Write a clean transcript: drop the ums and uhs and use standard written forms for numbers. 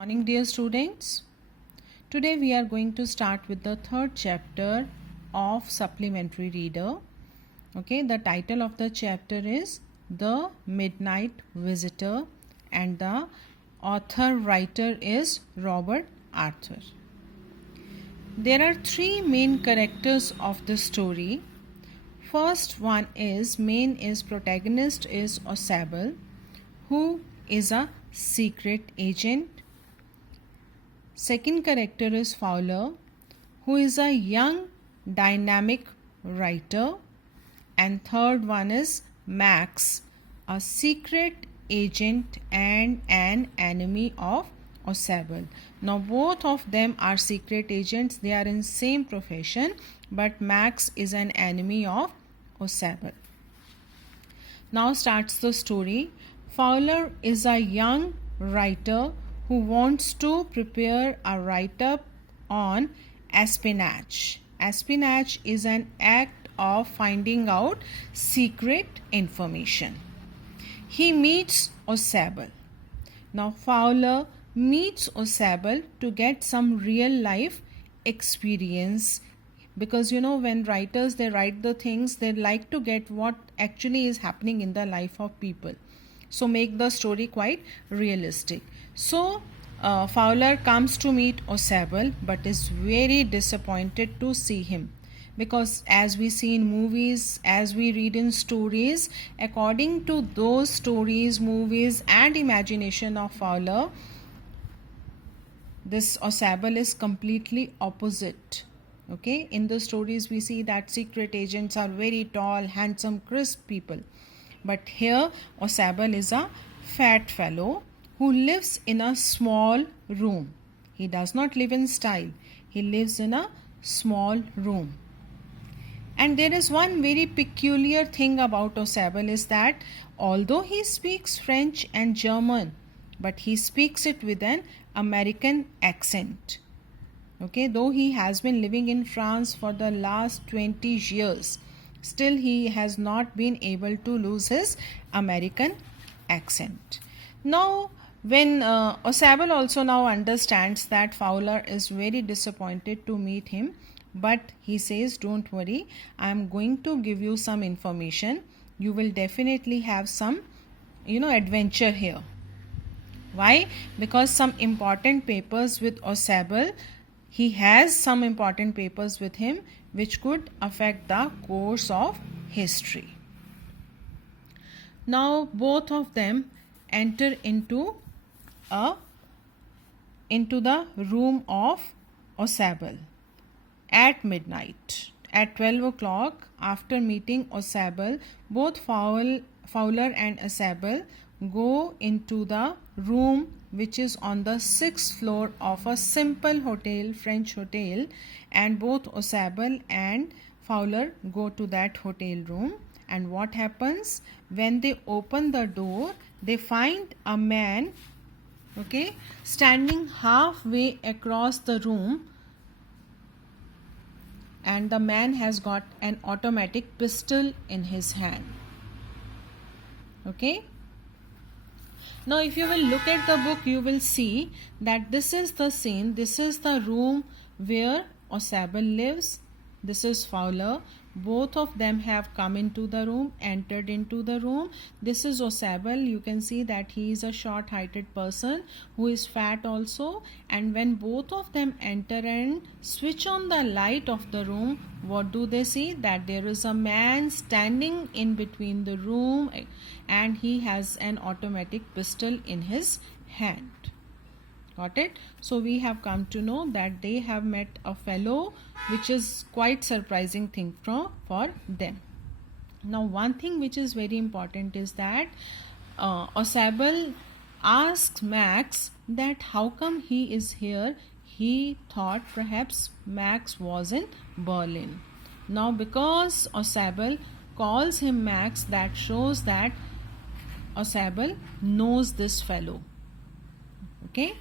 Morning, dear students. Today we are going to start with the third chapter of supplementary reader. Okay, the title of the chapter is The Midnight Visitor and the author writer is Robert Arthur. There are three main characters of the story. First one is protagonist is Osable, who is a secret agent. Second character is Fowler, who is a young, dynamic writer. And third one is Max, a secret agent and an enemy of Osable. Now both of them are secret agents. They are in same profession, but Max is an enemy of Osable. Now starts the story. Fowler is a young writer who wants to prepare a write-up on espionage. Espionage is an act of finding out secret information. He meets Osable. Now Fowler meets Osable to get some real life experience, because when writers they write the things, they like to get what actually is happening in the life of people, so make the story quite realistic. So Fowler comes to meet Osable but is very disappointed to see him, because as we see in movies, as we read in stories, according to those stories, movies and imagination of Fowler, this Osable is completely opposite. Okay, in the stories we see that secret agents are very tall, handsome, crisp people. But here Osable is a fat fellow who lives in a small room. He does not live in style. He lives in a small room. And there is one very peculiar thing about Osable is that although he speaks French and German, but he speaks it with an American accent. Okay, though he has been living in France for the last 20 years, still he has not been able to lose his American accent. Now, when Osable also now understands that Fowler is very disappointed to meet him, but he says, don't worry, I am going to give you some information. You will definitely have some, adventure here. Why? Because some important papers with Osable, he has some important papers with him which could affect the course of history. Now both of them enter into the room of Osable at midnight. At 12 o'clock, after meeting Osable, both Fowler and Osable go into the room which is on the 6th floor of a simple hotel, French hotel, and both Osable and Fowler go to that hotel room. And what happens? When they open the door, they find a man, standing halfway across the room, and the man has got an automatic pistol in his hand. Okay. Now if you will look at the book, you will see that this is the scene, this is the room where Osable lives. This is Fowler. Both of them have come into the room, entered into the room. This is Osable. You can see that he is a short-heighted person who is fat also. And when both of them enter and switch on the light of the room, what do they see? That there is a man standing in between the room and he has an automatic pistol in his hand. Got it? So we have come to know that they have met a fellow, which is quite surprising thing for them. Now one thing which is very important is that Osable asks Max that how come he is here. He thought perhaps Max was in Berlin. Now because Osable calls him Max, that shows that Osable knows this fellow. Okay.